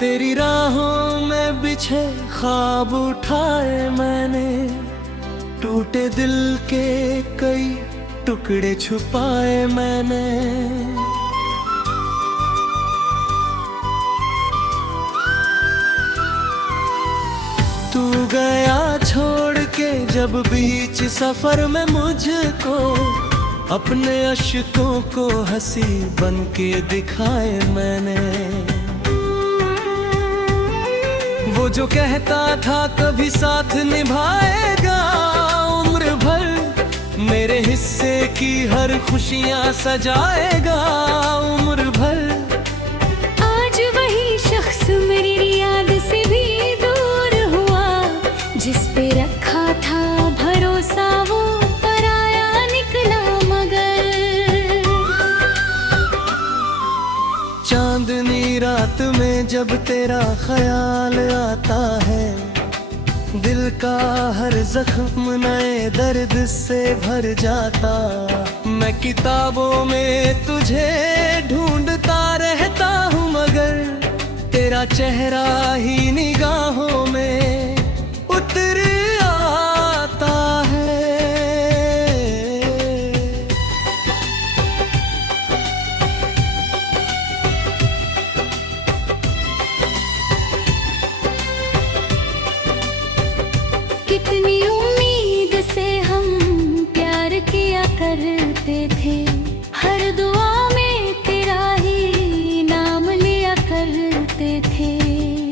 तेरी राहों में बिछे ख्वाब उठाए मैंने, टूटे दिल के कई टुकड़े छुपाए मैंने। तू गया छोड़ के जब बीच सफर में मुझको, अपने अश्कों को हंसी बन के दिखाए मैंने। वो जो कहता था कभी साथ निभाएगा उम्र भर, मेरे हिस्से की हर खुशियां सजाएगा उम्र भर। आज वही शख्स मेरी याद से भी दूर हुआ, जिस पे रखा था भरोसा वो पराया निकला मगर। चांदनी रात में जब तेरा ख्याल आता है, दिल का हर जख्म नए दर्द से भर जाता। मैं किताबों में तुझे ढूंढता रहता हूँ, मगर तेरा चेहरा ही निगाहों में उतर आता है। कितनी उम्मीद से हम प्यार किया करते थे, हर दुआ में तेरा ही नाम लिया करते थे।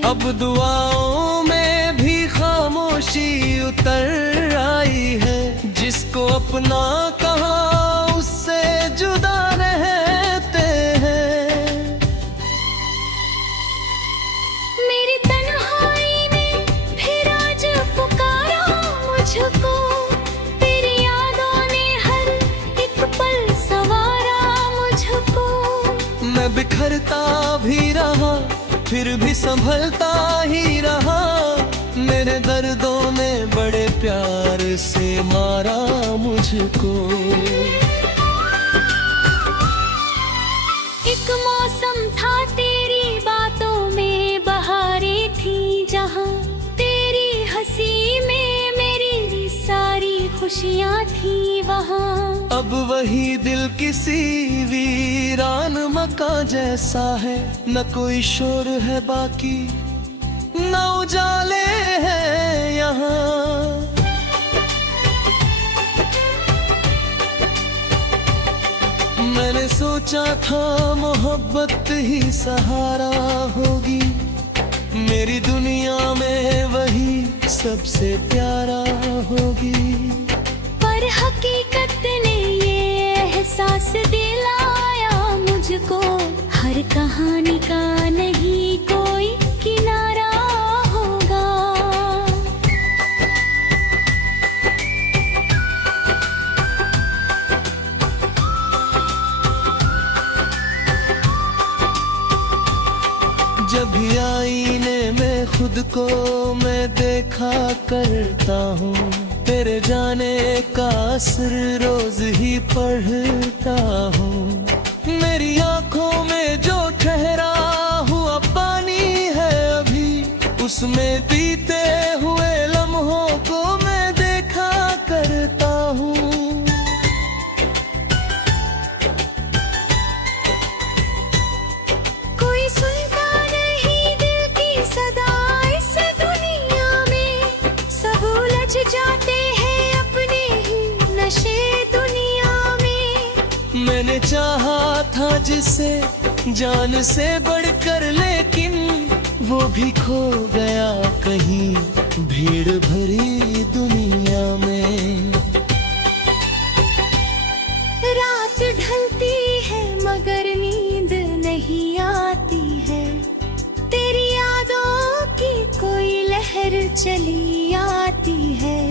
अब दुआओं में भी खामोशी उतर आई है, जिसको अपना कहा उससे जुदा रहते हैं। मेरी तन्हाई ने फिर आज पुकारा मुझको, तेरी यादों ने हर एक पल सवारा मुझको। मैं बिखरता भी रहा फिर भी संभलता ही रहा, मेरे दर्दों ने बड़े प्यार से मारा मुझको। एक मौसम था तेरी बातों में बहारें थी, जहाँ तेरी हंसी में मेरी सारी खुशियाँ थी वहाँ। अब वही दिल किसी वीरान मकान जैसा है, न कोई शोर है बाकी न उजाले हैं यहाँ। मैंने सोचा था मोहब्बत ही सहारा होगी, मेरी दुनिया में वही सबसे प्यारा होगी। पर हकीकत ने ये एहसास दिलाया मुझको, हर कहानी का नहीं कोई किनारा होगा। जब भी आईने में खुद को मैं देखा करता हूँ, तेरे जाने का असर रोज ही पढ़ता हूँ। मेरी आंखों में जो ठहरा हुआ पानी है अभी, उसमें बीते हुए लम्हों को मैं देखा करता हूँ। कोई सुनता नहीं दिल की सदा इस दुनिया में, सब उलझ जाते हैं अपने ही नशे दुनिया में। मैंने चाहा था जिसे जान से बढ़कर, लेकिन वो भी खो गया कहीं भीड़ भरी दुनिया में। रात ढलती है मगर नींद नहीं आती है, तेरी यादों की कोई लहर चली आती है।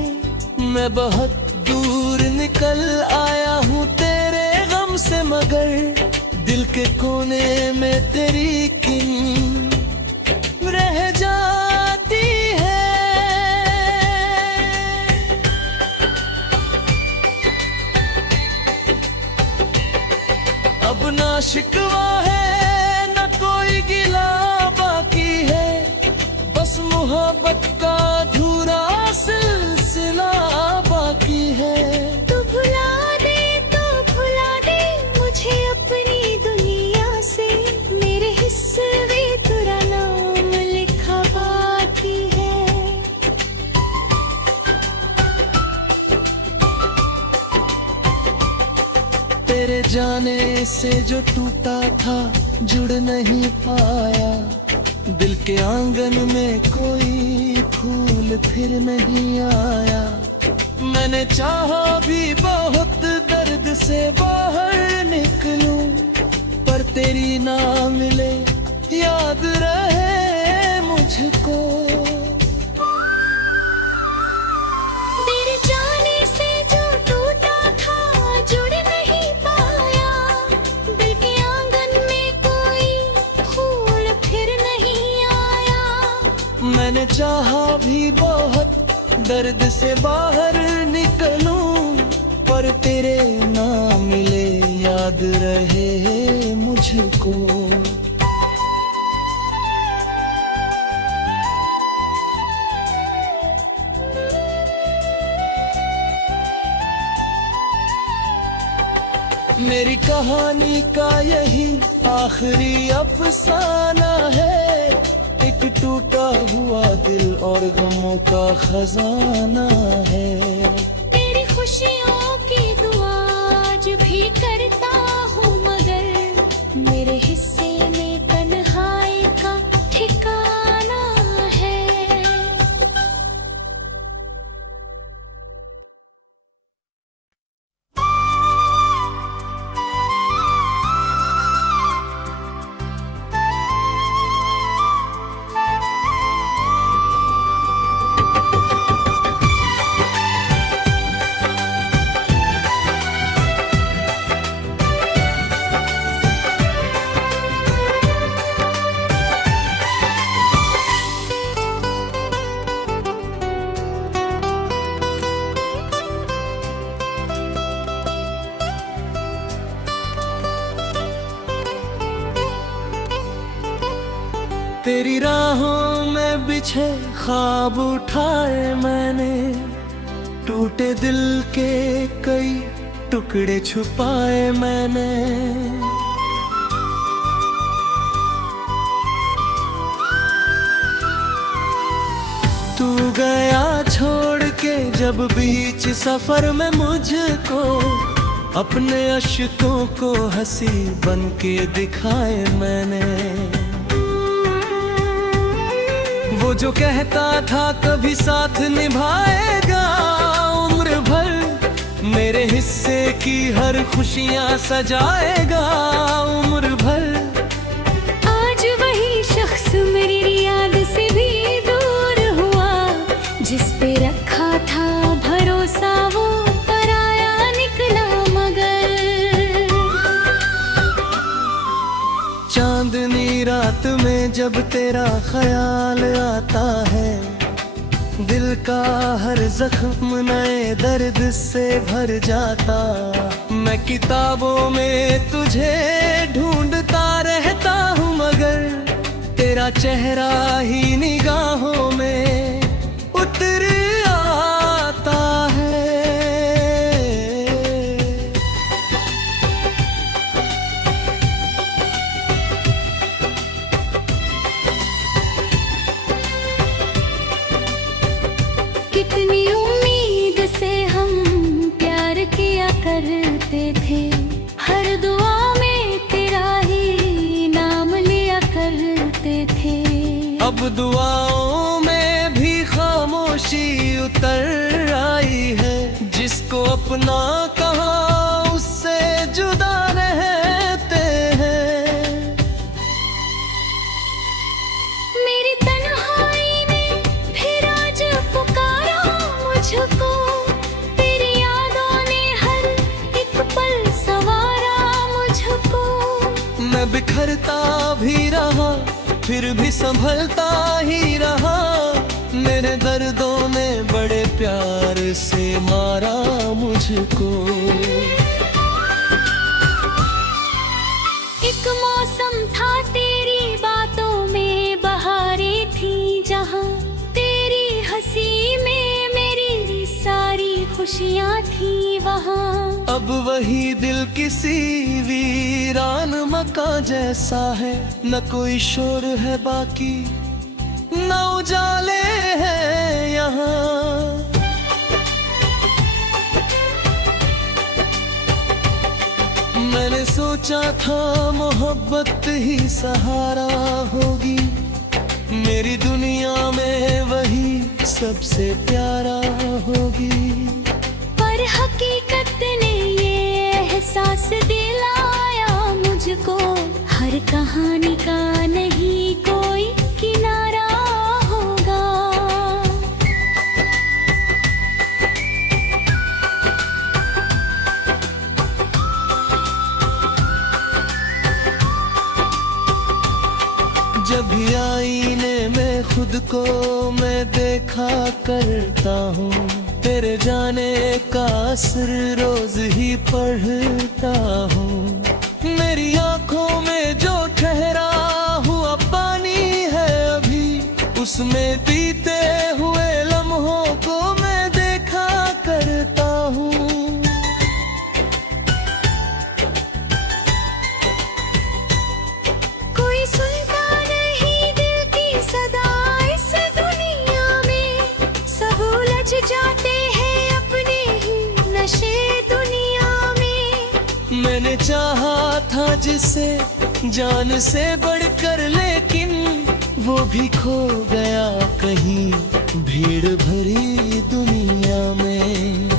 मैं बहुत दूर निकल आया हूँ तेरे गम से, मगर दिल के कोने में तेरी किन रह जाती है। अब ना शिकवा है न कोई गिला बाकी है, मोहब्बत का अधूरा सिलसिला बाकी है। तू भुला दे मुझे अपनी दुनिया से, मेरे हिस्से में तेरा नाम लिखा बाकी है। तेरे जाने से जो टूटा था जुड़ नहीं पाया, दिल के आंगन में कोई फूल फिर नहीं आया। मैंने चाहा भी बहुत दर्द से बाहर निकलूं, पर तेरी ना मिले याद रहे मुझको। तेरे जाने से जो टूटा था जुड़ नहीं पाया, दिल के आंगन में कोई फूल फिर नहीं आया। मैंने चाहा भी बहुत दर्द से बाहर निकलूं, पर तेरे ना मिले याद रहे मुझको। मेरी कहानी का यही आखिरी अफसाना है, एक टूटा हुआ दिल और गमों का खजाना है। तेरी खुशियों की दुआ आज भी करता हूँ, मगर मेरे हिस्से में तन्हाई का ठिकाना है। तेरी राहों में बिछे ख्वाब उठाए मैंने, टूटे दिल के कई टुकड़े छुपाए मैंने। तू गया छोड़ के जब बीच सफर में मुझको, अपने अश्कों को हंसी बन के दिखाए मैंने। वो जो कहता था कभी साथ निभाएगा उम्र भर, मेरे हिस्से की हर खुशियाँ सजाएगा उम्र भर। आज वही शख्स मेरी याद से भी दूर हुआ, जिस पे रखा था भरोसा वो पराया निकला मगर। चांदनी रात में जब तेरा ख्याल आता है, दिल का हर जख्म नए दर्द से भर जाता। मैं किताबों में तुझे ढूंढता रहता हूँ, मगर तेरा चेहरा ही निगाहों में उतर आता है। कितनी उम्मीद से हम प्यार किया करते थे, हर दुआ में तेरा ही नाम लिया करते थे। अब दुआओं में भी खामोशी उतर आई है, जिसको अपना कहा उससे जुदा रहते हैं। मेरी तन्हाई ने फिर आज पुकारा मुझको, तेरी यादों ने हर एक पल संवारा मुझको। मैं बिखरता भी रहा फिर भी संभलता ही रहा, मेरे दर्दों ने बड़े प्यार से मारा मुझको। एक मौसम था तेरी बातों में बहारें थी जहाँ, खुशियाँ थी वहाँ। अब वही दिल किसी वीरान मकान जैसा है, न कोई शोर है बाकी न उजाले हैं यहाँ। मैंने सोचा था मोहब्बत ही सहारा होगी, मेरी दुनिया में वही सबसे प्यारा होगी। पर हकीकत ने ये एहसास दिलाया मुझको, हर कहानी का नहीं कोई किनारा होगा। जब भी आईने में खुद को मैं देखा करता हूँ, तेरे जाने का असर रोज ही पढ़ता हूँ। मेरी आंखों में जो ठहरा हुआ पानी है अभी, उसमें बीते हुए लम्हों को मैं देखा करता हूँ। कोई सुनता नहीं दिल की सदा इस दुनिया में, सब उलझ जाते हैं अपने ही नशे दुनिया में। मैंने चाहा था जिसे जान से बढ़कर, लेकिन वो भी खो गया कहीं भीड़ भरी दुनिया में।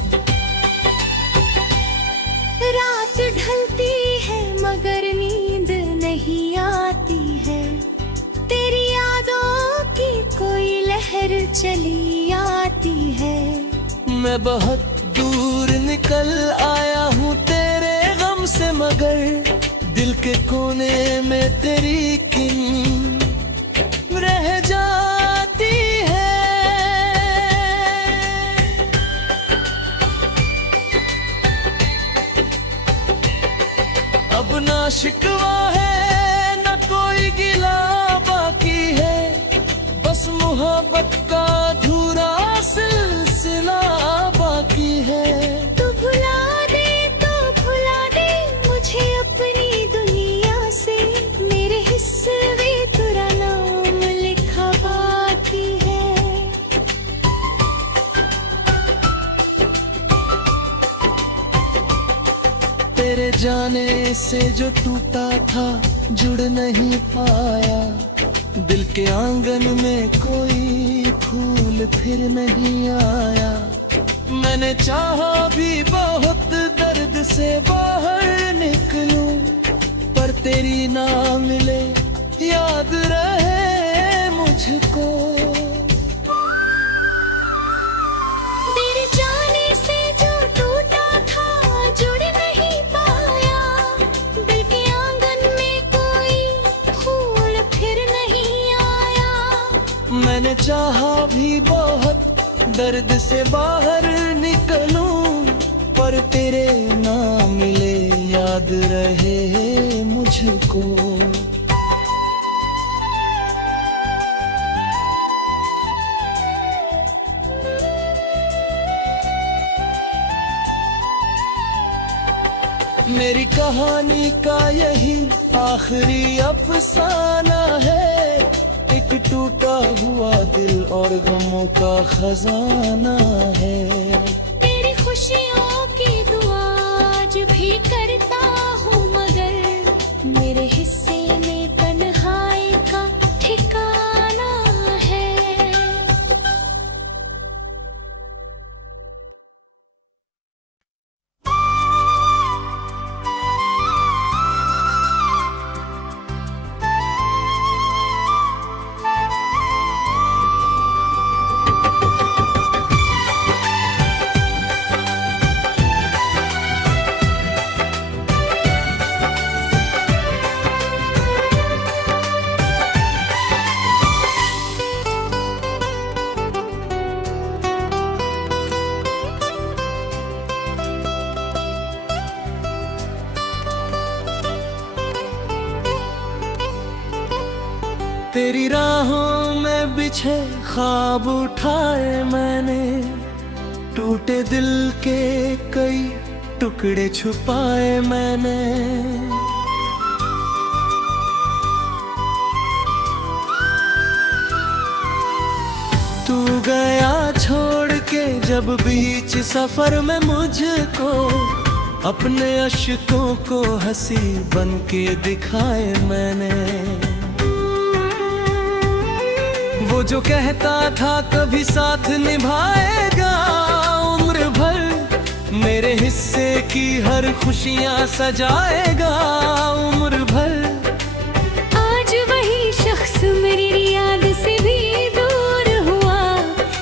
रात ढलती है मगर नींद नहीं आती है, तेरी यादों की कोई लहर चली आती है। मैं बहुत दूर निकल आया हूँ तेरे गम से, मगर दिल के कोने में तेरी किन रह जाती है। अब ना शिकवा है न कोई गिला बाकी है, बस मोहब्बत का अधूरा सिलसिला बाकी है। तू भुला दे मुझे अपनी दुनिया से, मेरे हिस्से में तेरा नाम लिखा बाकी है। तेरे जाने से जो टूटा था जुड़ नहीं पाया, दिल के आंगन में कोई फूल फिर नहीं आया। मैंने चाहा भी बहुत दर्द से बाहर निकलूं, पर तेरी ना मिले याद रहे मुझको। तेरे जाने से जो टूटा था जुड़ नहीं पाया, दिल के आंगन में कोई फूल फिर नहीं आया। मैंने चाहा भी बहुत दर्द से बाहर निकलूं, पर तेरे ना मिले याद रहे मुझको। मेरी कहानी का यही आखिरी अफसाना है, एक टूटा हुआ दिल और गमों का खजाना है। तेरी खुशियों की दुआ आज भी करता हूँ, मगर मेरे हिस्से में तन्हाई का ठिकाना है। तेरी राहों में बिछे ख्वाब उठाए मैंने, टूटे दिल के कई टुकड़े छुपाए मैंने, तू गया छोड़ के जब बीच सफर में मुझको, अपने अश्कों को हंसी बन के दिखाए मैंने। वो जो कहता था कभी साथ निभाएगा उम्र भर, मेरे हिस्से की हर खुशियाँ सजाएगा उम्र भर। आज वही शख्स मेरी याद से भी दूर हुआ,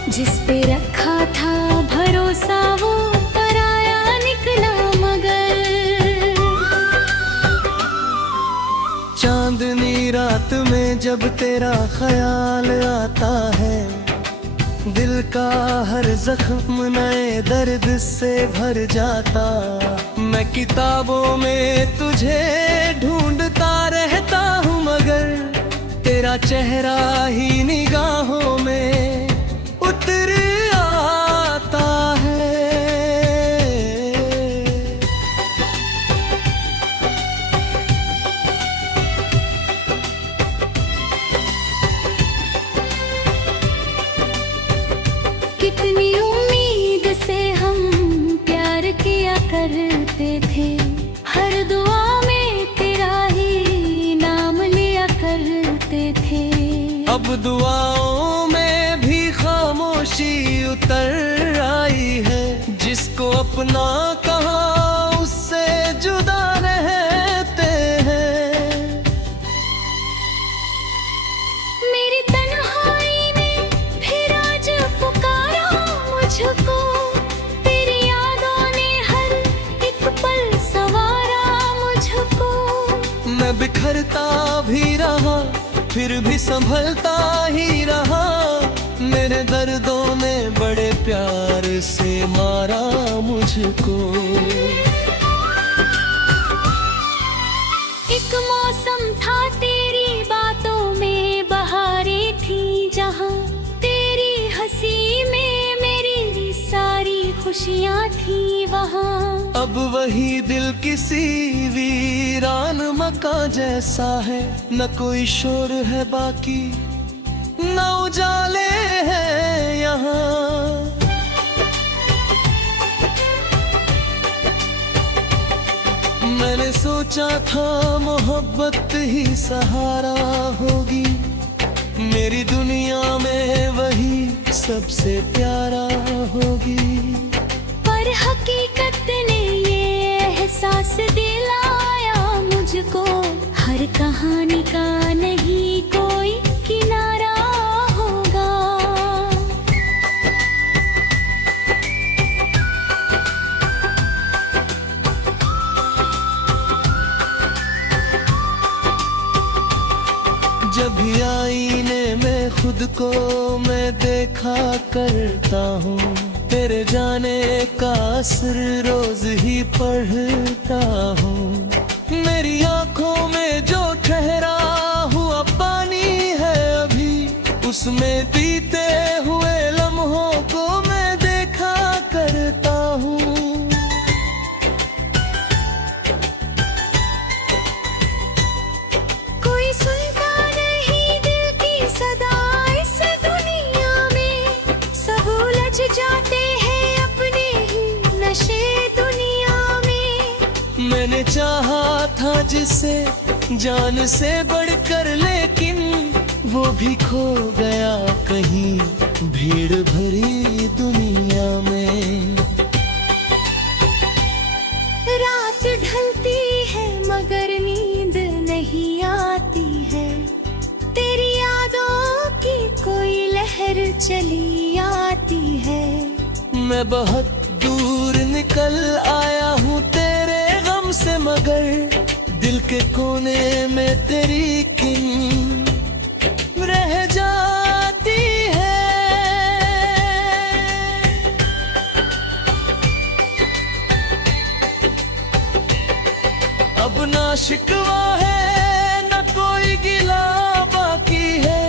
जिस पे रखा था भरोसा वो पराया निकला मगर। चांदनी रात में जब तेरा ख्याल आता है, दिल का हर जख्म नए दर्द से भर जाता। मैं किताबों में तुझे ढूंढता रहता हूँ मगर, तेरा चेहरा ही निगाहों में उतर आता है। कितनी उम्मीद से हम प्यार किया करते थे, हर दुआ में तेरा ही नाम लिया करते थे। अब दुआओं में भी खामोशी उतर आई है, जिसको अपना कहा उससे जुदा रहते हैं। मेरी तन्हाई ने फिर आज पुकारा मुझको, तेरी यादों ने हर एक पल सवारा मुझको। मैं बिखरता भी रहा फिर भी संभलता ही रहा, मेरे दर्दों ने बड़े प्यार से मारा मुझको। एक मौसम था तेरी बातों में बहारें थी जहाँ, तेरी हंसी में मेरी सारी खुशियाँ थी वहाँ। अब वही दिल किसी वीरान मकान जैसा है, न कोई शोर है बाकी न उजाले हैं यहाँ। मैंने सोचा था मोहब्बत ही सहारा होगी, मेरी दुनिया में वही सबसे प्यारा होगी। पर हकीकत ने ये एहसास दिलाया मुझको, हर कहानी का नहीं कोई किनारा होगा। जब भी आईने में खुद को मैं देखा करता हूँ, तेरे जाने का असर रोज ही पढ़ता हूँ। मेरी आंखों में जो ठहरा हुआ पानी है अभी, उसमें बीते हुए लम्हों को मैं देखा करता हूँ। कोई सुनता नहीं दिल की सदा इस दुनिया में, सब उलझ जाते हैं अपने ही नशे दुनिया में। मैंने चाहा था जिसे जान से बढ़कर, लेकिन वो भी खो गया कहीं भीड़ भरी दुनिया में। रात ढलती है मगर नींद नहीं आती है, तेरी यादों की कोई लहर चली आती है। मैं बहुत दूर निकल आया हूँ तेरे गम से, मगर दिल के कोने में तेरी किन रह जाती है। अब ना शिकवा है न कोई गिला बाकी है,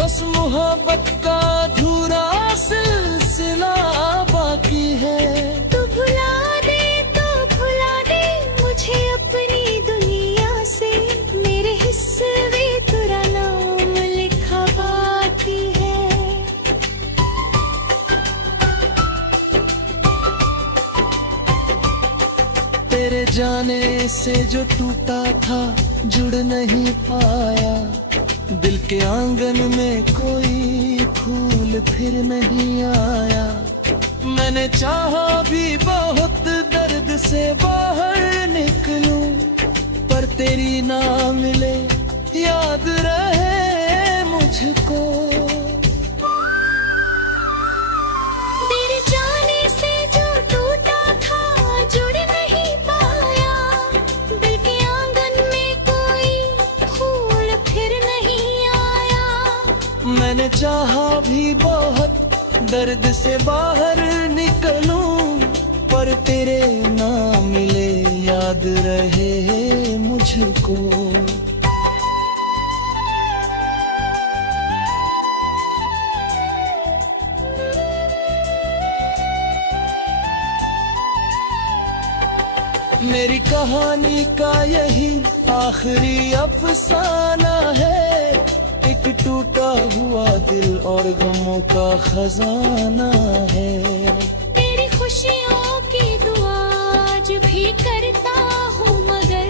बस मोहब्बत का अधूरा सिलसिला बाकी तेरे जाने से जो टूटा था जुड़ नहीं पाया, दिल के आंगन में कोई फूल फिर नहीं आया। मैंने चाहा भी बहुत दर्द से बाहर निकलूं, पर तेरी ना मिले याद रहे मुझको। तेरे जाने से जो टूटा था जुड़ नहीं पाया, दिल के आंगन में कोई फूल फिर नहीं आया। मैंने चाहा भी बहुत दर्द से बाहर निकलूं, पर तेरे ना मिले याद रहे मुझको। मेरी कहानी का यही आखिरी अफसाना है, एक टूटा हुआ दिल और गमों का खजाना है। तेरी खुशियों की दुआ आज भी करता हूँ, मगर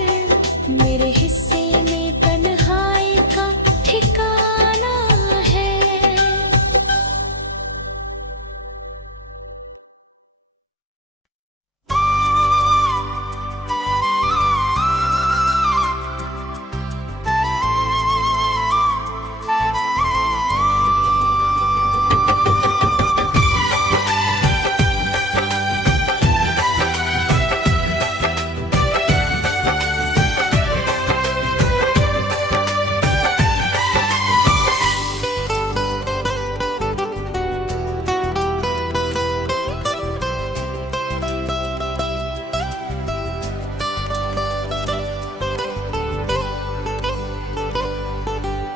मेरे हिस्से में तन्हाई का ठिकाना है।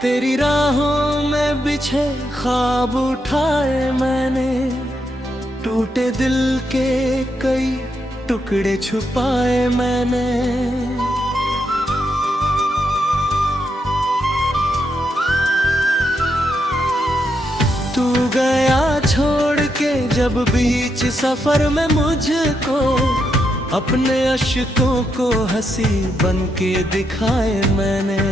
तेरी राहों में बिछे ख्वाब उठाए मैंने, टूटे दिल के कई टुकड़े छुपाए मैंने। तू गया छोड़ के जब बीच सफर में मुझको, अपने अश्कों को हंसी बन के दिखाए मैंने।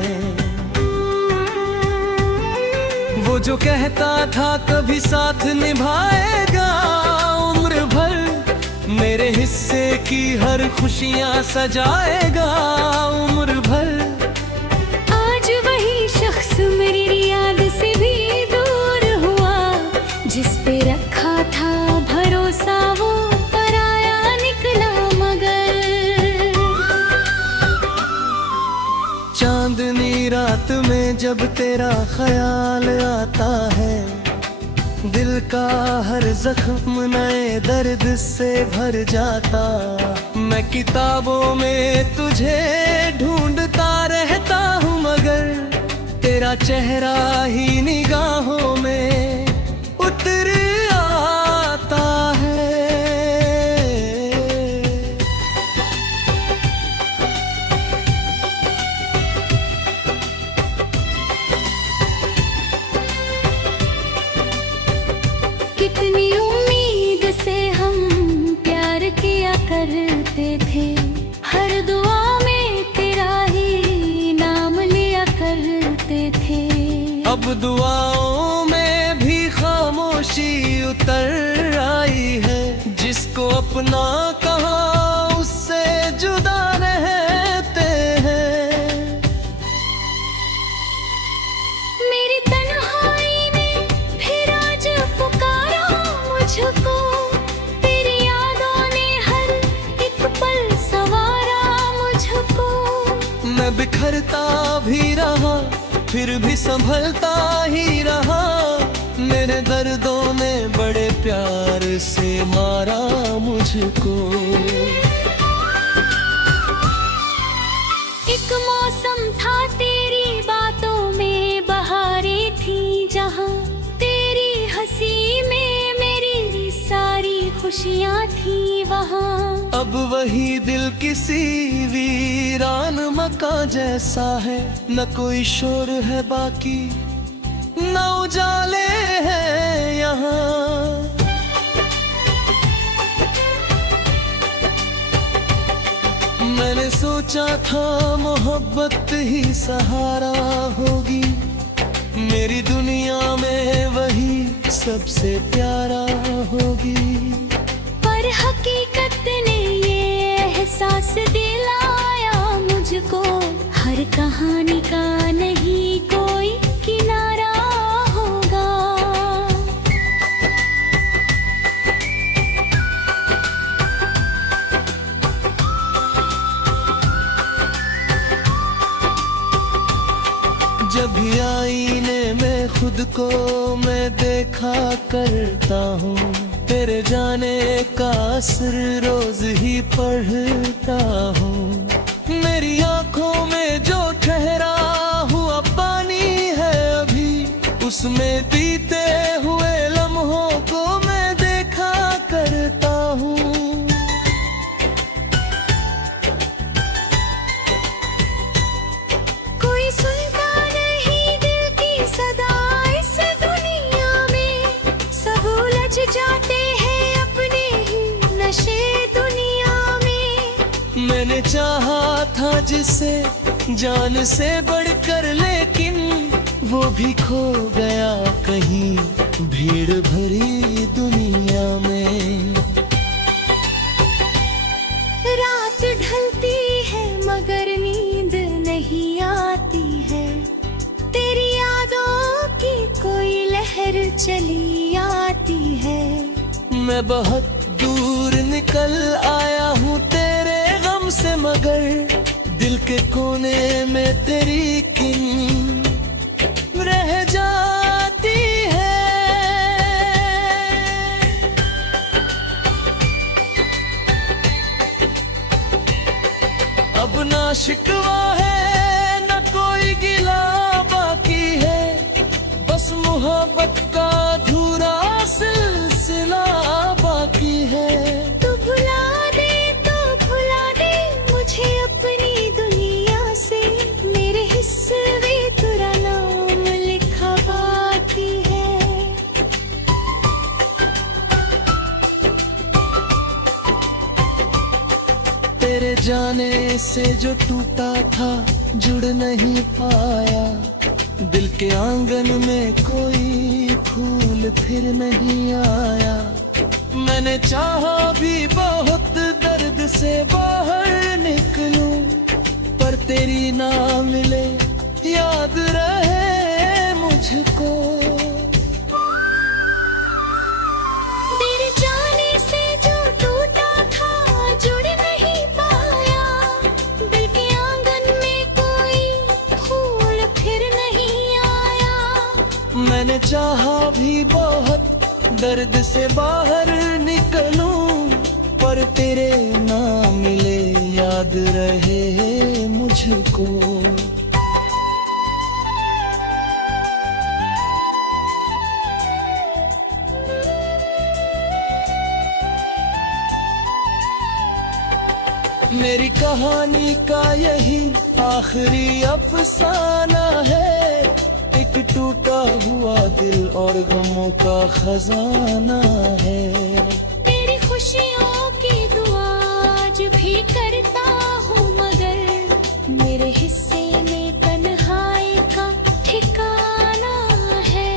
वो जो कहता था कभी साथ निभाएगा उम्र भर, मेरे हिस्से की हर खुशियाँ सजाएगा उम्र भर। आज वही शख्स मेरी याद से भी दूर हुआ, जिस पे रखा था भरोसा वो पराया निकला मगर। चांदनी रात में जब तेरा ख्याल आता है, दिल का हर जख्म नए दर्द से भर जाता। मैं किताबों में तुझे ढूंढता रहता हूँ, मगर तेरा चेहरा ही निगाहों में उतर आता है। कितनी उम्मीद से हम प्यार किया करते थे, हर दुआ में तेरा ही नाम लिया करते थे। अब दुआओं में भी खामोशी उतर आई है, जिसको अपना कहा उससे जुदा रहते हैं। मेरी तन्हाई ने फिर आज पुकारा मुझको, तेरी यादों ने हर एक पल सवारा मुझको। मैं बिखरता भी रहा फिर भी संभलता ही रहा, मेरे दर्दों ने बड़े प्यार से मारा मुझको। एक मौसम था तेरी बातों में बहारें थी, जहाँ तेरी हंसी में मेरी सारी खुशियाँ थी वहाँ। अब वही दिल किसी वीरान मकान जैसा है, न कोई शोर है बाकी न उजाले हैं यहाँ। मैंने सोचा था मोहब्बत ही सहारा होगी, मेरी दुनिया में वही सबसे प्यारा होगी। पर हकीकत ने ये एहसास दिलाया मुझको, हर कहानी का नहीं कोई किनारा होगा। जब भी आईने में खुद को मैं देखा करता हूँ, तेरे जाने का असर रोज ही पढ़ता हूँ। मेरी आंखों में जो ठहरा हुआ पानी है अभी, उसमें बीते हुए लम्हों को मैं देखा करता हूँ। कोई सुनता नहीं दिल की सदा इस दुनिया में, सब उलझ जाते हैं अपने ही नशे दुनिया में। मैंने चाहा था जिसे जान से बढ़कर, लेकिन वो भी खो गया कहीं भीड़ भरी दुनिया में। रात ढलती है मगर नींद नहीं आती है, तेरी यादों की कोई लहर चली आती है। मैं बहुत दूर निकल आया हूँ तेरे गम से, मगर दिल के कोने में तेरी किन रह जाती है। अब ना शिकवा है ना कोई गिला बाकी है, बस मोहब्बत का अधूरा सिलसिला बाकी है। तू भुला दे मुझे अपनी दुनिया से, मेरे हिस्से में तेरा नाम लिखा बाकी है। तेरे जाने से जो टूटा था जुड़ नहीं पाया, दिल के आंगन में कोई फूल फिर नहीं आया। मैंने चाहा भी बहुत दर्द से बाहर निकलूं, पर तेरी ना मिले याद रहे मुझको। तेरे जाने से जो टूटा था जुड़ नहीं पाया, दिल के आंगन में कोई फूल फिर नहीं आया। मैंने चाहा भी बहुत दर्द से बाहर निकलूं, पर तेरे ना मिले याद रहे मुझको। मेरी कहानी का यही आखिरी अफसाना है, एक टूटा हुआ दिल और गमों का खजाना है। तेरी खुशियों की दुआ आज भी करता हूँ, मगर मेरे हिस्से में तन्हाई का ठिकाना है।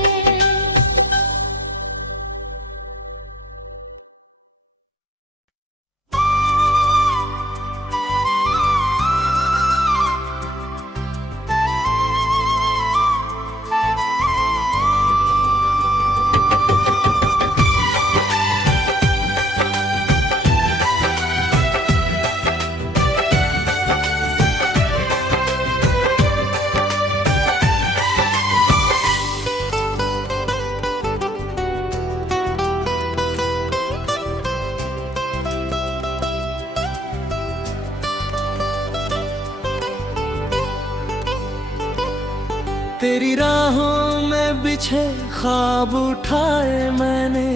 तेरी राहों में बिछे ख्वाब उठाए मैंने,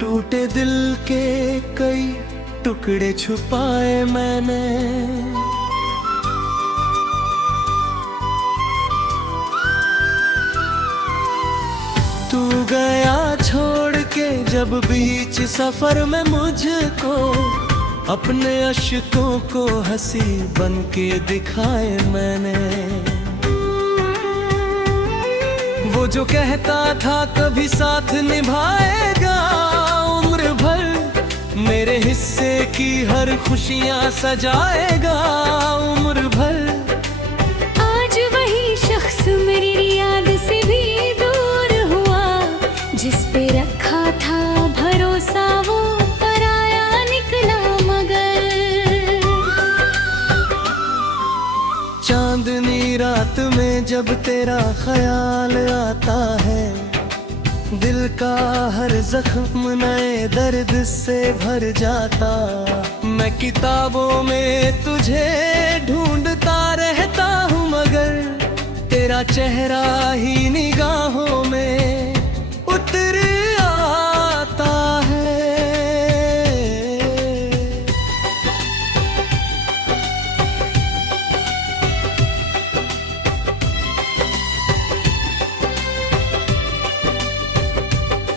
टूटे दिल के कई टुकड़े छुपाए मैंने। तू गया छोड़ के जब बीच सफर में मुझको, अपने अश्कों को हंसी बन के दिखाए मैंने। वो जो कहता था कभी साथ निभाएगा उम्र भर, मेरे हिस्से की हर खुशियां सजाएगा उम्र भर। आज वही शख्स मेरी याद से भी दूर हुआ, जिस पे रखा था भरोसा वो पराया निकला मगर। चांदनी रात में जब तेरा ख्याल आता है, दिल का हर जख्म नए दर्द से भर जाता। मैं किताबों में तुझे ढूंढता रहता हूँ मगर तेरा चेहरा ही निगाहों में उतर आता है।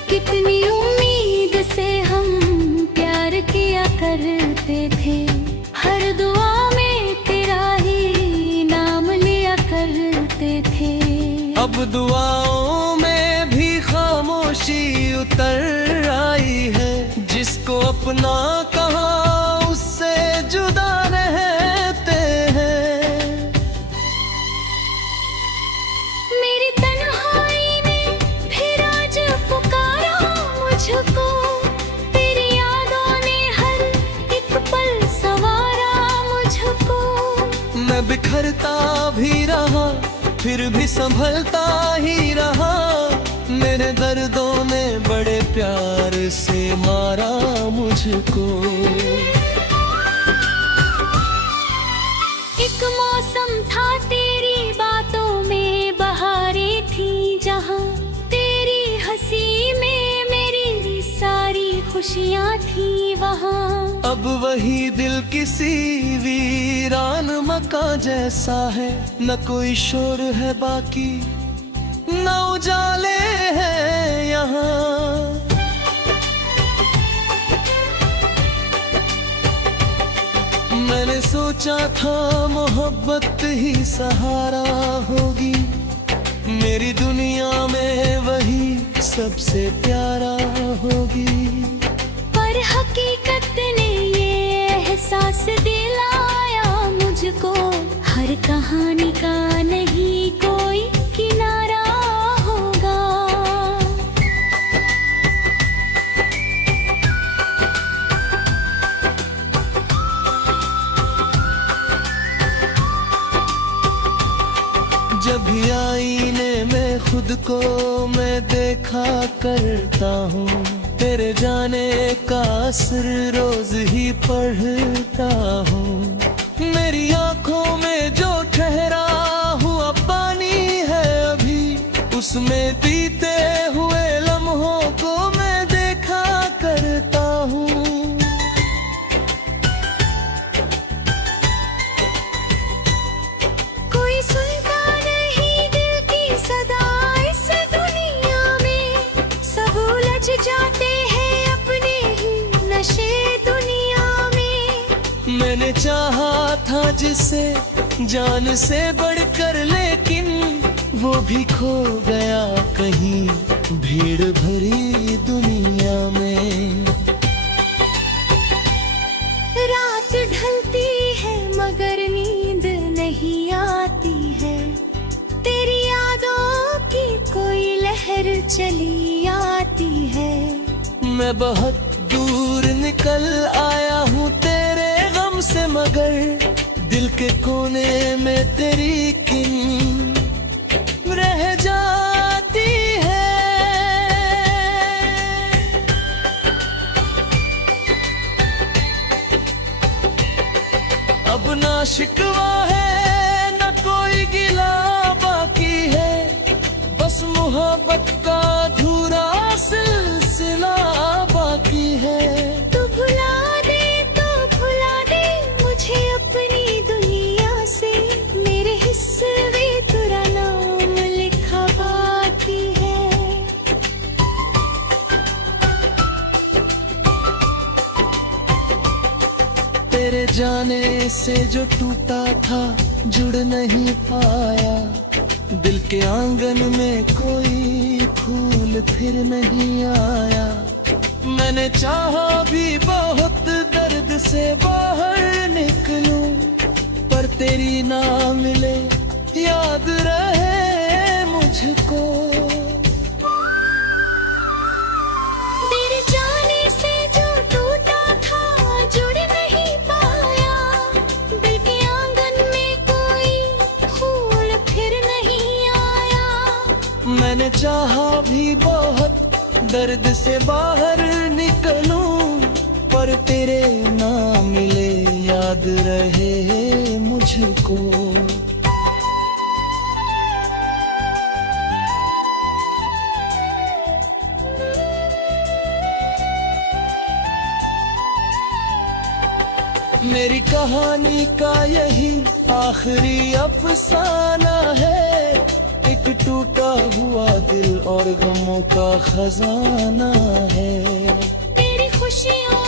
कितनी उम्मीद से हम प्यार किया करते थे, हर दुआ में तेरा ही नाम लिया करते थे। अब दुआओं में भी खामोशी उतर आई है, जिसको अपना कहा उससे जुदा रहते हैं। मेरी तन्हाई ने फिर आज पुकारा मुझको, तेरी यादों ने हर एक पल सवारा मुझको। मैं बिखरता भी रहा फिर भी संभलता ही रहा, मेरे दर्दों ने बड़े प्यार से मारा मुझको। एक मौसम था तेरी बातों में बहारें थी जहां, तेरी हंसी में मेरी सारी खुशियां थी वहां। अब वही दिल किसी वीरान मकान जैसा है, न कोई शोर है बाकी न उजाले हैं यहाँ। मैंने सोचा था मोहब्बत ही सहारा होगी, मेरी दुनिया में वही सबसे प्यारा होगी। पर हकीकत ने ये एहसास दिलाया मुझको, हर कहानी का नहीं कोई किनारा होगा। जब भी आईने में खुद को मैं देखा करता हूँ, तेरे जाने का असर रोज ही पढ़ता हूँ। मेरी आंखों में जो ठहरा हुआ पानी है अभी, उसमें बीते हुए लम्हों को मैं देखा करता हूँ। कोई सुनता नहीं दिल की सदा इस दुनिया में, सब उलझ जाते हैं अपने ही नशे दुनिया में। मैंने चाहा था जिसे जान से बढ़कर, लेकिन वो भी खो गया कहीं भीड़ भरी दुनिया में। रात ढलती है मगर नींद नहीं आती है, तेरी यादों की कोई लहर चली आती है। मैं बहुत दूर निकल आया हूँ तेरे गम से, मगर दिल के कोने में तेरी किन रह जाती है। अब ना शिकवा है न कोई गिला बाकी है, बस मोहब्बत का अधूरा सिलसिला बाकी है। तो भुला दे मुझे अपनी दुनिया से, मेरे हिस्से में तेरा नाम लिखा बाकी है। जाने से जो टूटा था जुड़ नहीं पाया, दिल के आंगन में कोई फूल फिर नहीं आया। मैंने चाहा भी बहुत दर्द से बाहर निकलूं, पर तेरी ना मिले याद रहे मुझको। तेरे जाने से जो टूटा था जुड़ नहीं पाया, दिल के आंगन में कोई फूल फिर नहीं आया। मैंने चाहा भी बहुत दर्द से बाहर निकलूं, पर तेरे ना मिले याद रहे मुझको। मेरी कहानी का यही आखिरी अफसाना है, एक टूटा हुआ दिल और गमों का खजाना है। तेरी खुशियों